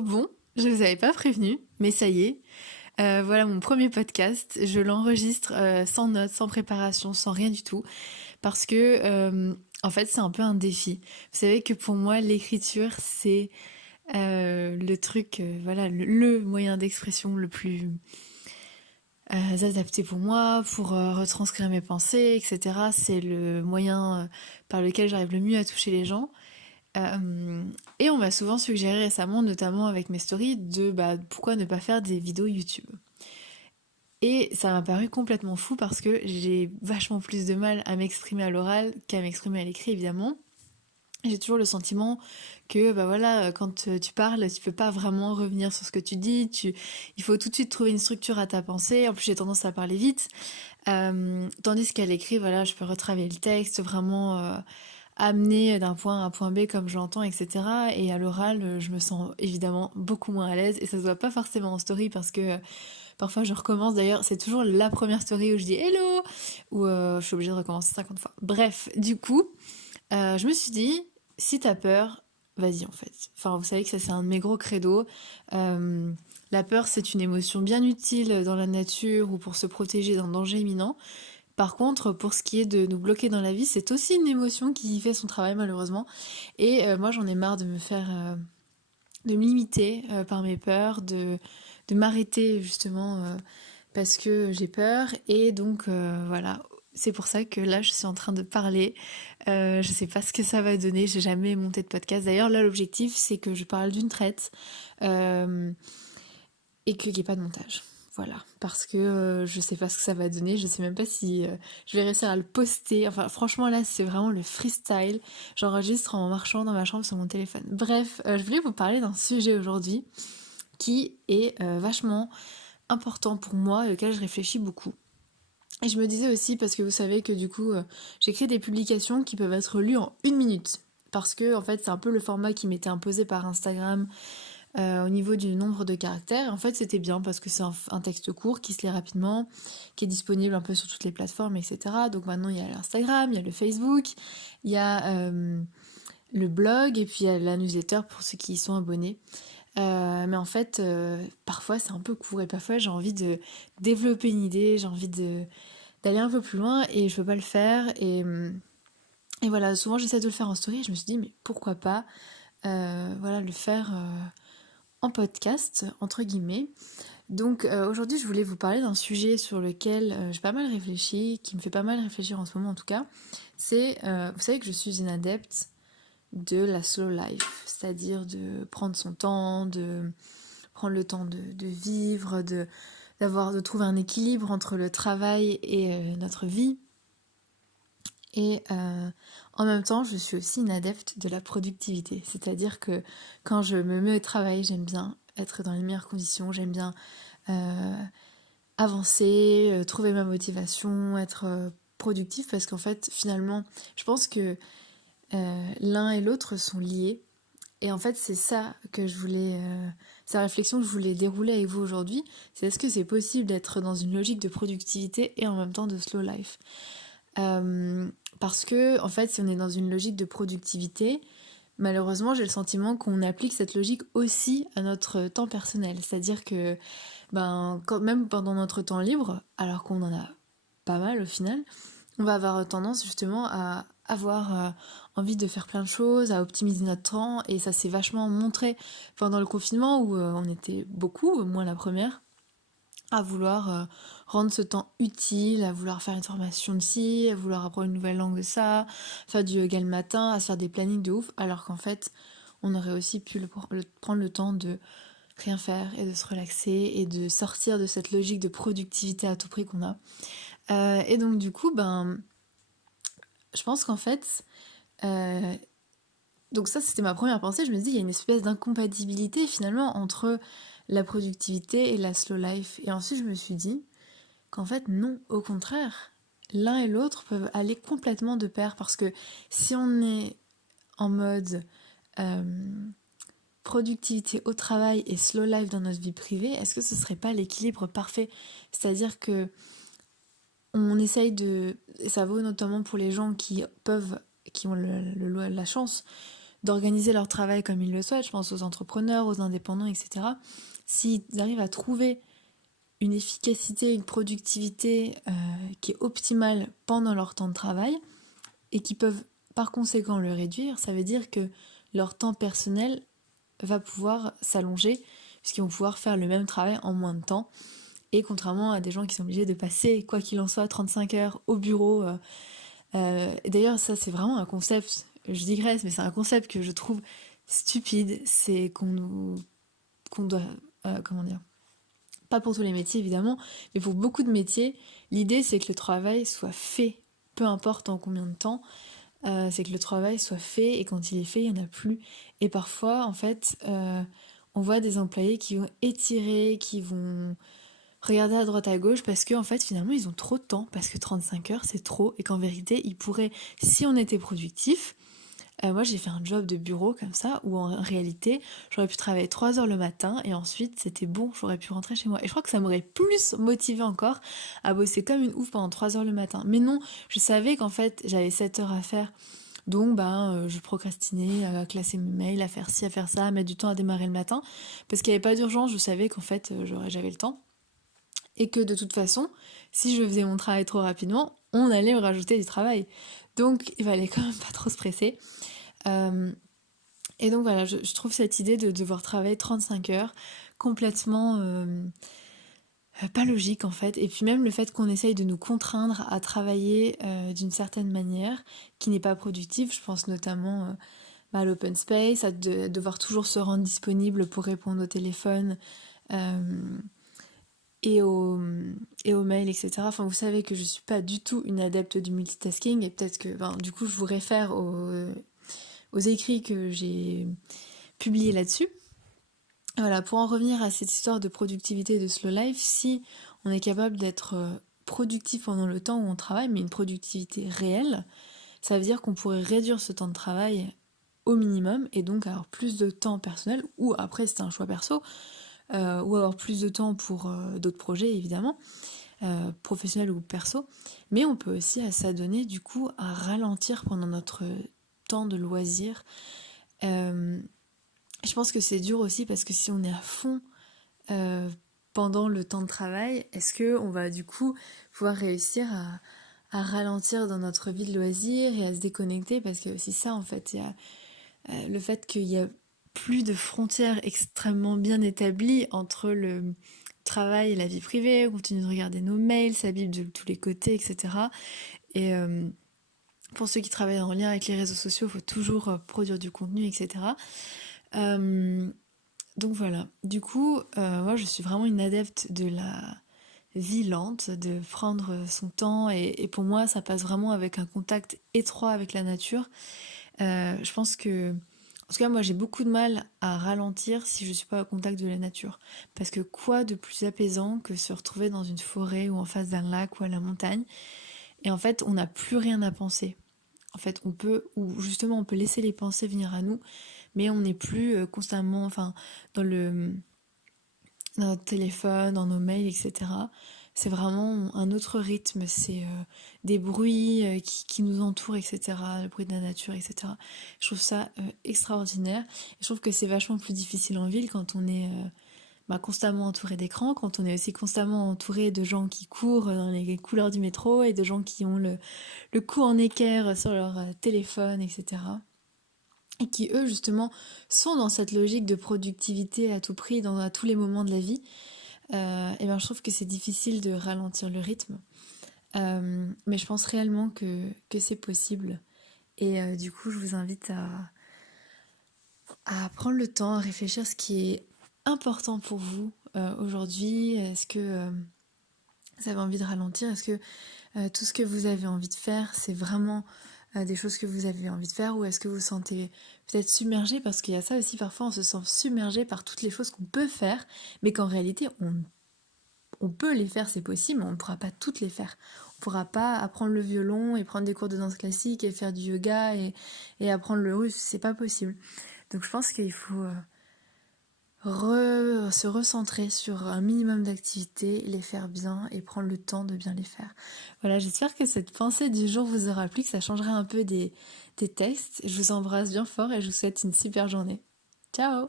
Bon, je ne vous avais pas prévenu, mais ça y est. Voilà mon premier podcast. Je l'enregistre sans notes, sans préparation, sans rien du tout. Parce que, en fait, c'est un peu un défi. Vous savez que pour moi, l'écriture, c'est le truc, voilà, le moyen d'expression le plus adapté pour moi, pour retranscrire mes pensées, etc. C'est le moyen par lequel j'arrive le mieux à toucher les gens. Et on m'a souvent suggéré récemment, notamment avec mes stories, de pourquoi ne pas faire des vidéos YouTube. Et ça m'a paru complètement fou parce que j'ai vachement plus de mal à m'exprimer à l'oral qu'à m'exprimer à l'écrit, évidemment. J'ai toujours le sentiment que voilà, quand tu parles, tu peux pas vraiment revenir sur ce que tu dis, il faut tout de suite trouver une structure à ta pensée. En plus, j'ai tendance à parler vite. Tandis qu'à l'écrit, voilà, je peux retravailler le texte, vraiment amener d'un point A à un point B comme je l'entends, etc. Et à l'oral, je me sens évidemment beaucoup moins à l'aise. Et ça se voit pas forcément en story parce que parfois je recommence. D'ailleurs, c'est toujours la première story où je dis hello, ou je suis obligée de recommencer 50 fois. Bref, du coup, je me suis dit, si t'as peur, vas-y en fait. Enfin, vous savez que ça c'est un de mes gros credos. La peur, c'est une émotion bien utile dans la nature ou pour se protéger d'un danger imminent. Par contre, pour ce qui est de nous bloquer dans la vie, c'est aussi une émotion qui fait son travail malheureusement. Et moi, j'en ai marre de me faire, de me limiter par mes peurs, de m'arrêter justement parce que j'ai peur. Et donc voilà, c'est pour ça que là, je suis en train de parler. Je sais pas ce que ça va donner. J'ai jamais monté de podcast. D'ailleurs, là, l'objectif, c'est que je parle d'une traite. Et qu'il n'y ait pas de montage. Voilà, parce que je sais pas ce que ça va donner, je sais même pas si je vais réussir à le poster. Enfin, franchement, là, c'est vraiment le freestyle. J'enregistre en marchant dans ma chambre sur mon téléphone. Bref, je voulais vous parler d'un sujet aujourd'hui qui est vachement important pour moi et auquel je réfléchis beaucoup. Et je me disais aussi, parce que vous savez que du coup, j'écris des publications qui peuvent être lues en 1 minute. Parce que, en fait, c'est un peu le format qui m'était imposé par Instagram au niveau du nombre de caractères. En fait, c'était bien parce que c'est un texte court qui se lit rapidement, qui est disponible un peu sur toutes les plateformes, etc. Donc maintenant, il y a l'Instagram, il y a le Facebook, il y a le blog et puis il y a la newsletter pour ceux qui y sont abonnés. Mais en fait, parfois c'est un peu court et parfois j'ai envie de développer une idée, j'ai envie d'aller un peu plus loin et je peux pas le faire. Et voilà, souvent j'essaie de le faire en story et je me suis dit, mais pourquoi pas voilà, le faire en podcast, entre guillemets. Donc aujourd'hui, je voulais vous parler d'un sujet sur lequel j'ai pas mal réfléchi, qui me fait pas mal réfléchir en ce moment en tout cas. C'est, vous savez que je suis une adepte de la slow life, c'est-à-dire de prendre son temps, de prendre le temps de vivre, de trouver un équilibre entre le travail et notre vie. Et en même temps, je suis aussi une adepte de la productivité. C'est-à-dire que quand je me mets au travail, j'aime bien être dans les meilleures conditions, j'aime bien avancer, trouver ma motivation, être productif, parce qu'en fait, finalement, je pense que l'un et l'autre sont liés. Et en fait, c'est ça que je voulais, c'est la réflexion que je voulais dérouler avec vous aujourd'hui. C'est est-ce que c'est possible d'être dans une logique de productivité et en même temps de slow life? Parce que, en fait, si on est dans une logique de productivité, malheureusement, j'ai le sentiment qu'on applique cette logique aussi à notre temps personnel. C'est-à-dire que, même pendant notre temps libre, alors qu'on en a pas mal au final, on va avoir tendance justement à avoir envie de faire plein de choses, à optimiser notre temps, et ça s'est vachement montré pendant le confinement où on était beaucoup, moi la première, à vouloir rendre ce temps utile, à vouloir faire une formation de ci, à vouloir apprendre une nouvelle langue de ça, faire du yoga le matin, à se faire des plannings de ouf, alors qu'en fait, on aurait aussi pu prendre le temps de rien faire et de se relaxer et de sortir de cette logique de productivité à tout prix qu'on a. Et donc du coup, je pense qu'en fait, donc ça c'était ma première pensée, je me dis il y a une espèce d'incompatibilité finalement entre la productivité et la slow life. Et ensuite je me suis dit qu'en fait non, au contraire, l'un et l'autre peuvent aller complètement de pair parce que si on est en mode productivité au travail et slow life dans notre vie privée, est-ce que ce serait pas l'équilibre parfait? C'est-à-dire que on essaye de... Ça vaut notamment pour les gens qui ont la chance d'organiser leur travail comme ils le souhaitent, je pense aux entrepreneurs, aux indépendants, etc. S'ils arrivent à trouver une efficacité, une productivité qui est optimale pendant leur temps de travail et qui peuvent par conséquent le réduire, ça veut dire que leur temps personnel va pouvoir s'allonger puisqu'ils vont pouvoir faire le même travail en moins de temps. Et contrairement à des gens qui sont obligés de passer, quoi qu'il en soit, 35 heures au bureau. Et d'ailleurs, ça, c'est vraiment un concept, je digresse, mais c'est un concept que je trouve stupide. C'est qu'on doit... comment dire, pas pour tous les métiers, évidemment, mais pour beaucoup de métiers, l'idée, c'est que le travail soit fait, peu importe en combien de temps. C'est que le travail soit fait, et quand il est fait, il n'y en a plus. Et parfois, en fait, on voit des employés qui vont étirer, qui vont regarder à droite à gauche parce qu'en fait finalement ils ont trop de temps, parce que 35 heures c'est trop, et qu'en vérité ils pourraient, si on était productif, moi j'ai fait un job de bureau comme ça où en réalité j'aurais pu travailler 3 heures le matin et ensuite c'était bon, j'aurais pu rentrer chez moi, et je crois que ça m'aurait plus motivé encore à bosser comme une ouf pendant 3 heures le matin. Mais non, je savais qu'en fait j'avais 7 heures à faire. Donc je procrastinais à classer mes mails, à faire ci, à faire ça, à mettre du temps à démarrer le matin parce qu'il n'y avait pas d'urgence, je savais qu'en fait j'avais le temps. Et que de toute façon, si je faisais mon travail trop rapidement, on allait me rajouter du travail. Donc il fallait quand même pas trop se presser. Et donc voilà, je trouve cette idée de devoir travailler 35 heures complètement pas logique en fait. Et puis même le fait qu'on essaye de nous contraindre à travailler d'une certaine manière qui n'est pas productive, je pense notamment à l'open space, à devoir toujours se rendre disponible pour répondre au téléphone. Et aux mails, etc. Enfin, vous savez que je suis pas du tout une adepte du multitasking, et peut-être que, du coup, je vous réfère aux écrits que j'ai publiés là-dessus. Voilà, pour en revenir à cette histoire de productivité et de slow life, si on est capable d'être productif pendant le temps où on travaille, mais une productivité réelle, ça veut dire qu'on pourrait réduire ce temps de travail au minimum et donc avoir plus de temps personnel, ou après c'est un choix perso, ou avoir plus de temps pour d'autres projets évidemment, professionnels ou perso, mais on peut aussi s'adonner du coup à ralentir pendant notre temps de loisir. Je pense que c'est dur aussi parce que si on est à fond pendant le temps de travail, est-ce qu'on va du coup pouvoir réussir à ralentir dans notre vie de loisir et à se déconnecter, parce que c'est ça en fait, il y a le fait qu'il y a plus de frontières extrêmement bien établies entre le travail et la vie privée, on continue de regarder nos mails, ça bip de tous les côtés, etc. Et pour ceux qui travaillent en lien avec les réseaux sociaux, il faut toujours produire du contenu, etc. Donc voilà, du coup, moi je suis vraiment une adepte de la vie lente, de prendre son temps, et pour moi ça passe vraiment avec un contact étroit avec la nature. Je pense que, en tout cas moi j'ai beaucoup de mal à ralentir si je suis pas au contact de la nature. Parce que quoi de plus apaisant que se retrouver dans une forêt ou en face d'un lac ou à la montagne, et en fait on n'a plus rien à penser. En fait on peut, ou justement on peut laisser les pensées venir à nous, mais on n'est plus constamment, dans le dans notre téléphone, dans nos mails, etc. C'est vraiment un autre rythme, c'est des bruits qui nous entourent, etc. Le bruit de la nature, etc. Je trouve ça extraordinaire. Et je trouve que c'est vachement plus difficile en ville quand on est constamment entouré d'écrans, quand on est aussi constamment entouré de gens qui courent dans les couloirs du métro et de gens qui ont le cou en équerre sur leur téléphone, etc. Et qui, eux, justement, sont dans cette logique de productivité à tout prix, à tous les moments de la vie. Et ben, je trouve que c'est difficile de ralentir le rythme. Mais je pense réellement que c'est possible. Et du coup, je vous invite à prendre le temps, à réfléchir à ce qui est important pour vous aujourd'hui. Est-ce que vous avez envie de ralentir? Est-ce que tout ce que vous avez envie de faire, c'est vraiment des choses que vous avez envie de faire, ou est-ce que vous vous sentez peut-être submergé? Parce qu'il y a ça aussi, parfois on se sent submergé par toutes les choses qu'on peut faire, mais qu'en réalité on peut les faire, c'est possible, mais on ne pourra pas toutes les faire. On ne pourra pas apprendre le violon et prendre des cours de danse classique et faire du yoga et apprendre le russe, c'est pas possible. Donc je pense qu'il faut se recentrer sur un minimum d'activités, les faire bien et prendre le temps de bien les faire. Voilà, j'espère que cette pensée du jour vous aura plu, que ça changera un peu des textes. Je vous embrasse bien fort et je vous souhaite une super journée. Ciao!